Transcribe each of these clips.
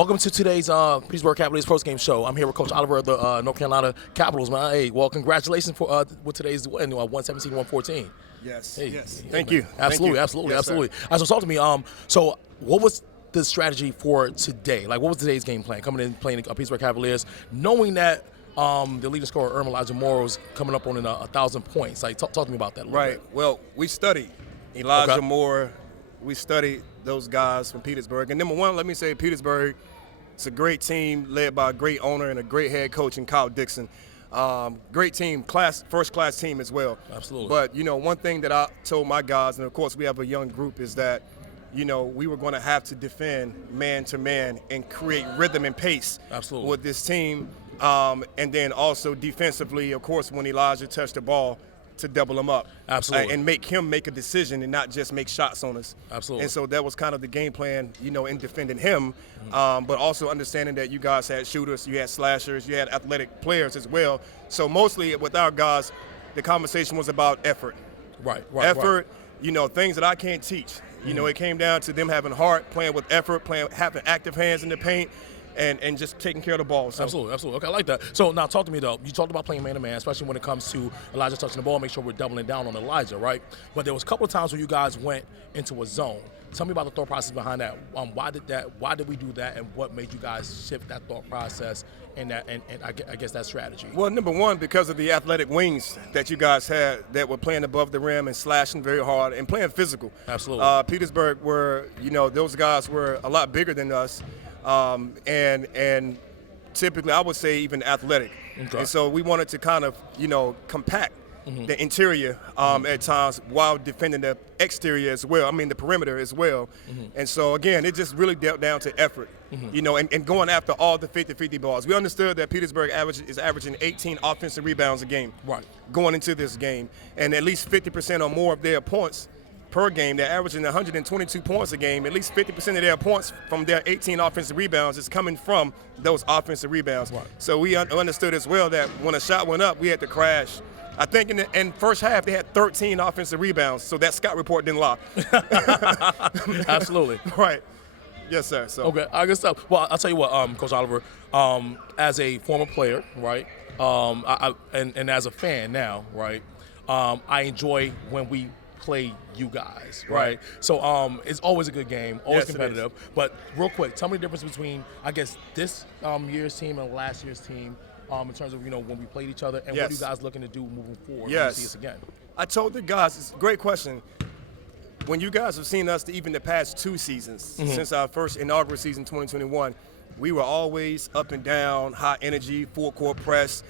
Welcome to today's Petersburg Cavaliers post-game show. I'm here with Coach Oliver of the North Carolina Capitals, man. Hey, well, congratulations for with today's win, 117-114. Yes, hey, yes. Hey, Thank you. Absolutely, Thank you. absolutely, Yes, absolutely. sir. So talk to me. So what was the strategy for today? Like, what was today's game plan? Coming in playing the Petersburg Cavaliers, knowing that the leading scorer, Elijah Moore, was coming up on 1,000 points. Like, talk to me about that a little Right. bit. Well, we studied Elijah Okay. Moore. We studied those guys from Petersburg. And number one, let me say Petersburg, it's a great team led by a great owner and a great head coach in Kyle Dixon. Great team, first-class team as well. Absolutely. But, one thing that I told my guys, and of course we have a young group, is that, we were going to have to defend man-to-man and create rhythm and pace Absolutely. with this team. And then also defensively, of course, when Elijah touched the ball, to double him up. Absolutely. And make him make a decision and not just make shots on us. Absolutely. And so that was kind of the game plan, in defending him, but also understanding that you guys had shooters, you had slashers, you had athletic players as well. So mostly with our guys, the conversation was about effort. Right. Effort, things that I can't teach. It came down to them having heart, playing with effort, having active hands in the paint, and just taking care of the ball. So. Absolutely. Okay, I like that. So now talk to me, though. You talked about playing man-to-man, especially when it comes to Elijah touching the ball, make sure we're doubling down on Elijah, right? But there was a couple of times where you guys went into a zone. Tell me about the thought process behind that. Why did we do that, and what made you guys shift that thought process and I guess that strategy? Well, number one, because of the athletic wings that you guys had that were playing above the rim and slashing very hard and playing physical. Absolutely. Petersburg were, those guys were a lot bigger than us. And typically I would say even athletic. Okay. And so we wanted to kind of, compact the interior at times while defending the exterior as well. I mean, the perimeter as well. And so, again, it just really dealt down to effort, and going after all the 50-50 balls. We understood that Petersburg is averaging 18 offensive rebounds a game going into this game, and at least 50% or more of their points per game. They're averaging 122 points a game. At least 50% of their points from their 18 offensive rebounds is coming from those offensive rebounds. Right. So we understood as well that when a shot went up, we had to crash. I think in first half they had 13 offensive rebounds, so that Scott report didn't lie. Absolutely. Right. Yes, sir. So. Okay, I guess so. Well, I'll tell you what, Coach Oliver, as a former player, right, and as a fan now, right, I enjoy when we play you guys, right? So it's always a good game, always competitive. But real quick, tell me the difference between, I guess, this year's team and last year's team in terms of, when we played each other, and what are you guys looking to do moving forward when you see us again? I told the guys, it's a great question. When you guys have seen us even the past two seasons, since our first inaugural season, 2021, we were always up and down, high energy, full court press,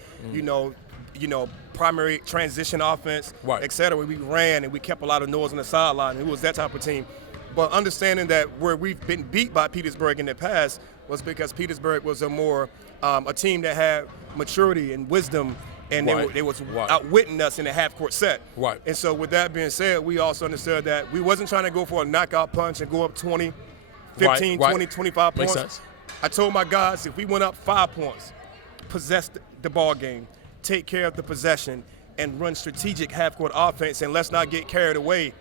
primary transition offense, et cetera. We ran and we kept a lot of noise on the sideline. It was that type of team. But understanding that where we've been beat by Petersburg in the past was because Petersburg was a team that had maturity and wisdom, and they was outwitting us in a half-court set. Right. And so with that being said, we also understood that we wasn't trying to go for a knockout punch and go up 20, 15, 20, 25 points. Makes sense. I told my guys, if we went up 5 points, possess the ball game, take care of the possession, and run strategic half-court offense, and let's not get carried away,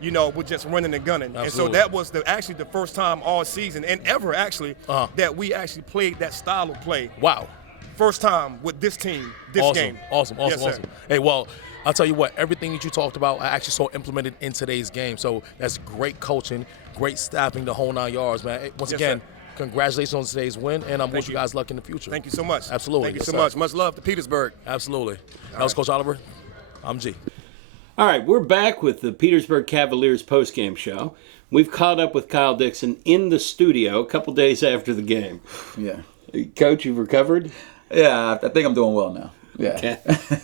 with just running and gunning. Absolutely. And so that was actually the first time all season, and ever actually, that we actually played that style of play. Wow. First time with this team, this game. Awesome. Yes, sir. Hey, well, I'll tell you what, everything that you talked about, I actually saw implemented in today's game. So that's great coaching, great staffing, the whole 9 yards, man. Hey, once again, sir. Congratulations on today's win, and I wish you guys luck in the future. Thank you so much. Absolutely. Thank you so much. Much love to Petersburg. Absolutely. That was Coach Oliver. I'm G. All right, we're back with the Petersburg Cavaliers postgame show. We've caught up with Kyle Dixon in the studio a couple days after the game. Yeah. Coach, you've recovered? Yeah, I think I'm doing well now. Yeah. Okay.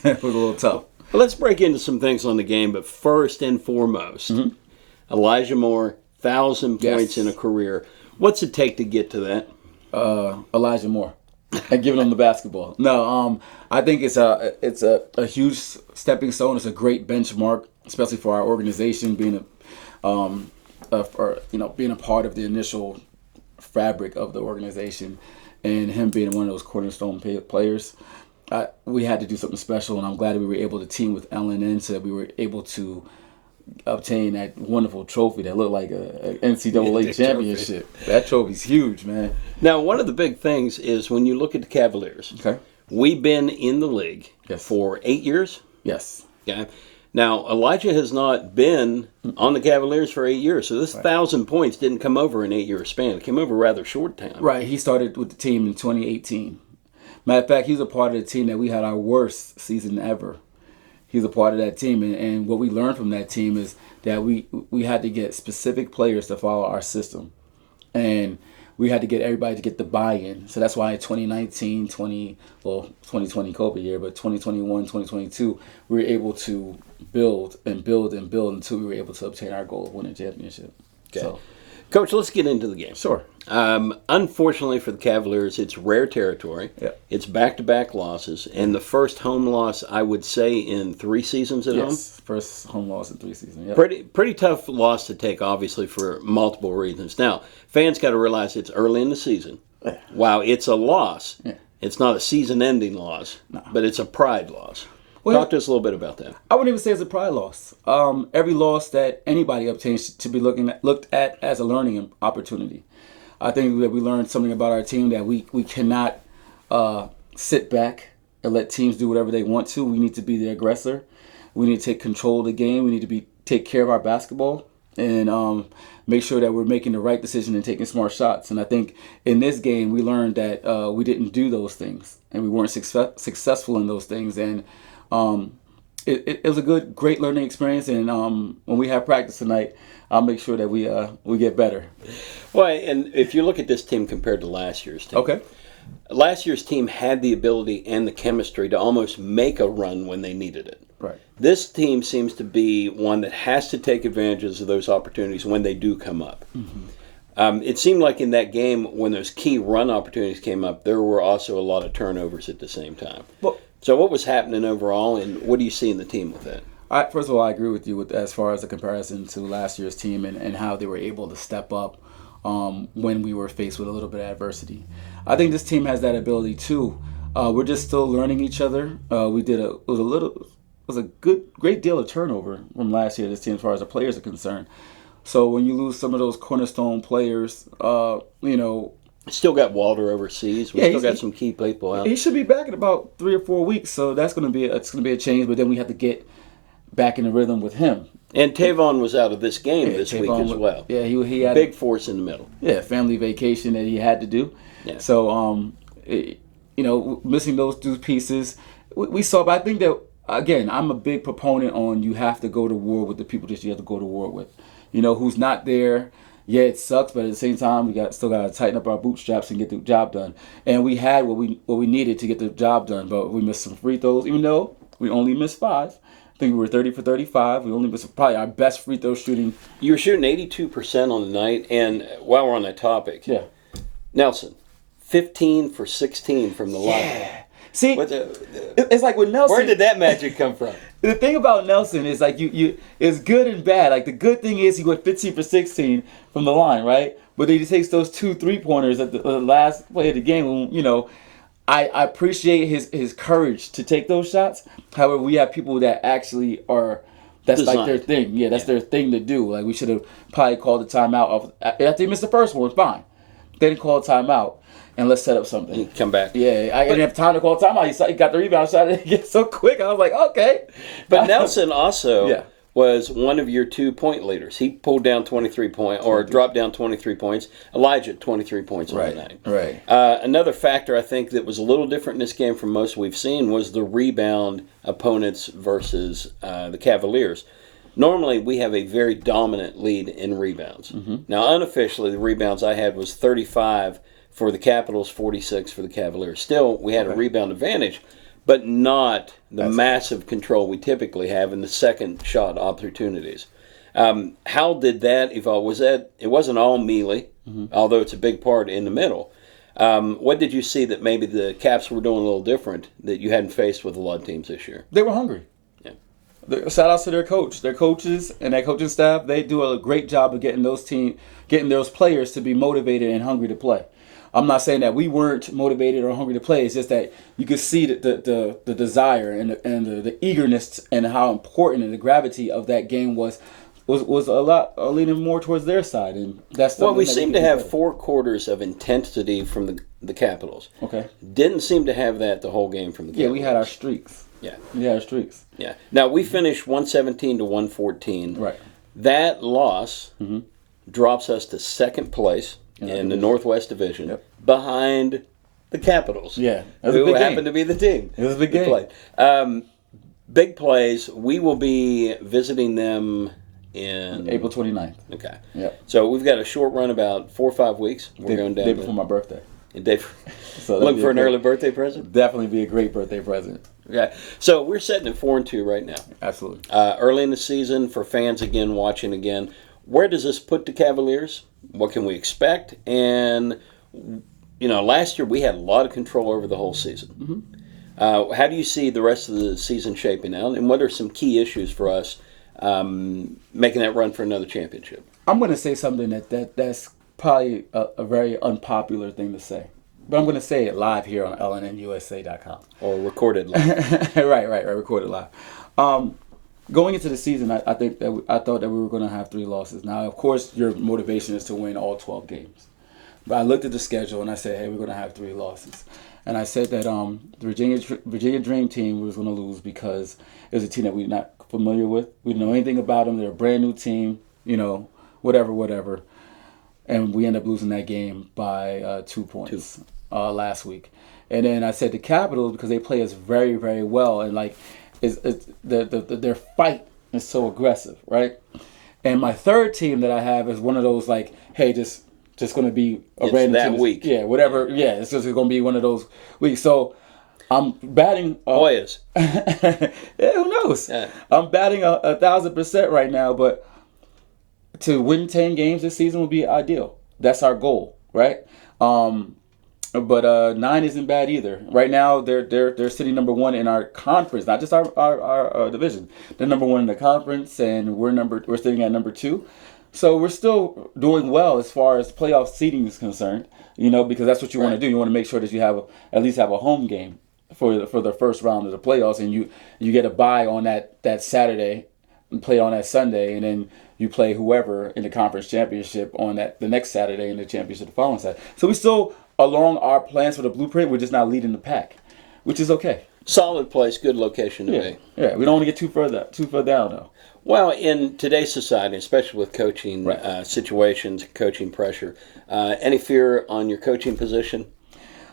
It was a little tough. Well, let's break into some things on the game, but first and foremost, Elijah Moore, 1,000 points in a career. What's it take to get to that? Elijah Moore and giving him the basketball. No, I think it's a huge stepping stone. It's a great benchmark, especially for our organization being being a part of the initial fabric of the organization, and him being one of those cornerstone players. We had to do something special, and I'm glad that we were able to team with LNN so that we were able to obtain that wonderful trophy that looked like a NCAA the championship. That trophy's huge, man. Now, one of the big things is when you look at the Cavaliers, Okay. we've been in the league Yes. for 8 years. Yes. Okay. Now, Elijah has not been on the Cavaliers for 8 years, so this 1,000 points didn't come over in an 8-year span. It came over rather short time. Right. He started with the team in 2018. Matter of fact, he was a part of the team that we had our worst season ever. He was a part of that team, and what we learned from that team is that we had to get specific players to follow our system, and we had to get everybody to get the buy-in. So that's why in 2019, 2020 COVID year, but 2021, 2022, we were able to build and build and build until we were able to obtain our goal of winning a championship. Okay. So, Coach, let's get into the game. sure. Unfortunately for the Cavaliers, it's rare territory. Yeah. It's back-to-back losses, and the first home loss, I would say, in 3 seasons at home. Yes, first home loss in 3 seasons. Yep. Pretty tough loss to take, obviously, for multiple reasons. Now, fans got to realize it's early in the season. Wow, it's a loss. Yeah. It's not a season-ending loss, but it's a pride loss. Well, Talk to us a little bit about that. I wouldn't even say it's a pride loss. Every loss that anybody obtains should be looked at as a learning opportunity. I think that we learned something about our team that we cannot sit back and let teams do whatever they want to. We need to be the aggressor. We need to take control of the game. We need to take care of our basketball and make sure that we're making the right decision and taking smart shots. And I think in this game we learned that we didn't do those things and we weren't successful in those things. And it was a great learning experience. And when we have practice tonight, I'll make sure that we get better. Well, and if you look at this team compared to last year's team. Okay. Last year's team had the ability and the chemistry to almost make a run when they needed it. Right. This team seems to be one that has to take advantage of those opportunities when they do come up. Mm-hmm. It seemed like in that game, when those key run opportunities came up, there were also a lot of turnovers at the same time. Well, so what was happening overall, and what do you see in the team with that? First of all, I agree with you as far as the comparison to last year's team and how they were able to step up when we were faced with a little bit of adversity. I think this team has that ability too. We're just still learning each other. It was a great deal of turnover from last year. This team, as far as the players are concerned. So when you lose some of those cornerstone players, Still got Walter overseas. We still got some key people out. He should be back in about 3 or 4 weeks. So that's going to be a change. But then we have to get back in the rhythm with him. And Tavon was out of this game this week as well. Yeah, he had big force in the middle. Yeah, family vacation that he had to do. Yeah. So missing those 2 pieces, we saw. But I think that again, I'm a big proponent on you have to go to war with the people that you have to go to war with. Who's not there. Yeah, it sucks, but at the same time, we still got to tighten up our bootstraps and get the job done. And we had what we needed to get the job done, but we missed some free throws, even though we only missed 5. I think we were 30 for 35. We only missed probably our best free throw shooting. You were shooting 82% on the night, and while we're on that topic, Yeah. Nelson, 15 for 16 from the line. See, it's like with Nelson. Where did that magic come from? The thing about Nelson is like it's good and bad. Like the good thing is he went 15 for 16 from the line, right? But he takes those 2 3-pointers at the last play of the game. I appreciate his courage to take those shots. However, we have people that actually that's Designed. like their thing. Yeah, that's their thing to do. Like we should have probably called the timeout after he missed the first one. Fine, they didn't call a timeout. And let's set up something. Come back. Yeah, I didn't have time to call timeout. He got the rebound, shot it again so quick. I was like, okay. But Nelson also Yeah. was one of your 2-point leaders. He pulled down 23 points, or dropped down 23 points. Elijah, 23 points on the night. Right. Another factor I think that was a little different in this game from most we've seen was the rebound opponents versus the Cavaliers. Normally, we have a very dominant lead in rebounds. Mm-hmm. Now, unofficially, the rebounds I had was 35 for the Capitals, 46 for the Cavaliers. Still, we had a rebound advantage, but not the massive control we typically have in the second shot opportunities. How did that evolve? It wasn't all Mealy, although it's a big part in the middle. What did you see that maybe the Caps were doing a little different that you hadn't faced with a lot of teams this year? They were hungry. Yeah. Shout out to their coach. Their coaches and their coaching staff, they do a great job of getting those players to be motivated and hungry to play. I'm not saying that we weren't motivated or hungry to play. It's just that you could see the desire and the eagerness and how important and the gravity of that game was a lot leaning more towards their side, and that's Well, we that seem could to do have better. 4 quarters of intensity from the Capitals. Okay. Didn't seem to have that the whole game from the Yeah, Capitals. we had our streaks. Yeah. We had our streaks. Yeah. Now, we finished 117 to 114. Right. That loss drops us to second place in the Northwest Division, Yep. behind the Capitals. Yeah, that was a who big happened game. to be the team. It was a big that game. played. Big plays. We will be visiting them in April 29th. Okay. Yep. So we've got a short run, about 4 or 5 weeks. We're going down day before my birthday. day So that'd looking be for a an great- early birthday present. Definitely be a great birthday present. Okay. So we're sitting at 4-2 right now. Absolutely. Early in the season for fans again watching again. Where does this put the Cavaliers? What can we expect? And last year we had a lot of control over the whole season. How do you see the rest of the season shaping out? And what are some key issues for us making that run for another championship? I'm going to say something that's probably a very unpopular thing to say, but I'm going to say it live here on lnnusa.com. Or recorded live? right, recorded live. Going into the season, I thought that we were going to have 3 losses. Now, of course, your motivation is to win all 12 games. But I looked at the schedule and I said, hey, we're going to have 3 losses. And I said that the Virginia Dream team was going to lose because it was a team that we're not familiar with. We didn't know anything about them. They're a brand new team, whatever. And we ended up losing that game by 2 points last week. And then I said the Capitals, because they play us very, very well, and their fight is so aggressive, right? And my third team that I have is one of those hey, just going to be It's random that team. week. Yeah, whatever. Yeah, it's just going to be one of those weeks. So I'm batting. Hoyas. Yeah, who knows? Yeah. I'm batting 1,000% right now, but to win 10 games this season would be ideal. That's our goal, right? But 9 isn't bad either. Right now, they're sitting number 1 in our conference, not just our division. They're number 1 in the conference, and we're sitting at number 2. So we're still doing well as far as playoff seeding is concerned. Because that's what you want to do. You want to make sure that you at least have a home game for the first round of the playoffs, and you get a bye on that Saturday, and play on that Sunday, and then you play whoever in the conference championship on the next Saturday, and the championship the following Saturday. So we still along our plans for the blueprint. We're just not leading the pack, which is okay. Solid place, good location to be. Yeah. We don't want to get too far down though. Well, in today's society, especially with coaching Right. situations, coaching pressure, any fear on your coaching position?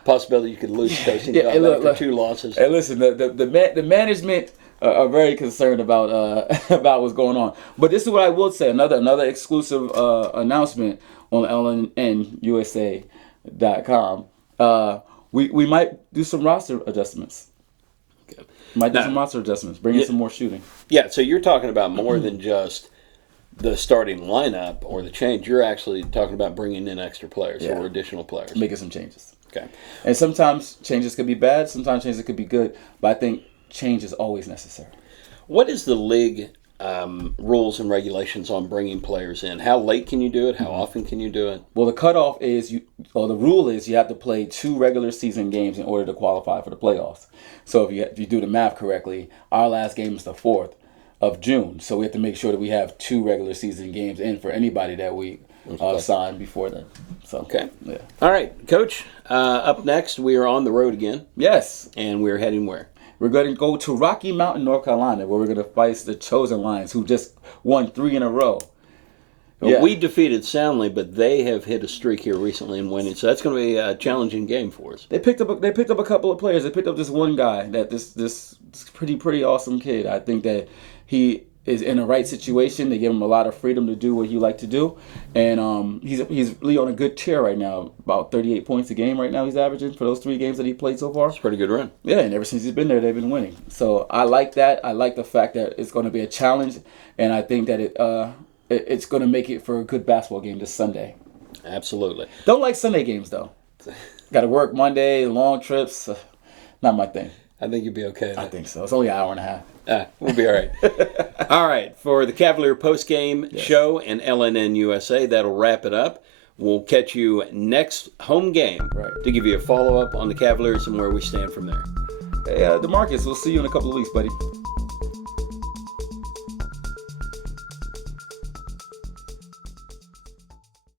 Possibility you could lose the coaching job after 2 losses? Hey, listen, the management are very concerned about about what's going on. But this is what I will say: another exclusive announcement on lnnusa.com. We might do some roster adjustments. Okay. Might do Now- some roster adjustments. Bring in some more shooting. Yeah, so you're talking about more than just the starting lineup or the change. You're actually talking about bringing in extra players Yeah. or additional players. Making some changes. Okay. And sometimes changes could be bad. Sometimes changes could be good. But I think change is always necessary. What is the league rules and regulations on bringing players in? How late can you do it? How often can you do it? Well, the cutoff is the rule is you have to play 2 regular season games in order to qualify for the playoffs. So if you do the math correctly, our last game is the 4th of June. So we have to make sure that we have 2 regular season games in for anybody that we sign before then. So Okay. yeah. All right, Coach. Up next, we are on the road again, Yes, and we're heading where? we're going to go to Rocky Mountain, North Carolina, where we're going to face the Chosen Lions, who just won 3 in a row. Yeah. We defeated soundly, but they have hit a streak here recently in winning, so that's going to be a challenging game for us. They picked up a couple of players. They picked up this one guy, this pretty awesome kid. I think that he is in the right situation. They give him a lot of freedom to do what he like to do, and he's really on a good tear right now. About 38 points a game right now he's averaging for those 3 games that he played so far. It's a pretty good run. Yeah, and ever since he's been there, they've been winning. So I like that. I like the fact that it's going to be a challenge, and I think that it's going to make it for a good basketball game this Sunday. Absolutely. Don't like Sunday games though. Got to work Monday, long trips. Not my thing. I think you'll be okay. I think so. It's only an hour and a half. We'll be all right. All right, for the Cavalier postgame show and LNN USA, that'll wrap it up. We'll catch you next home game to give you a follow-up on the Cavaliers and where we stand from there. Hey, DeMarcus, we'll see you in a couple of weeks, buddy.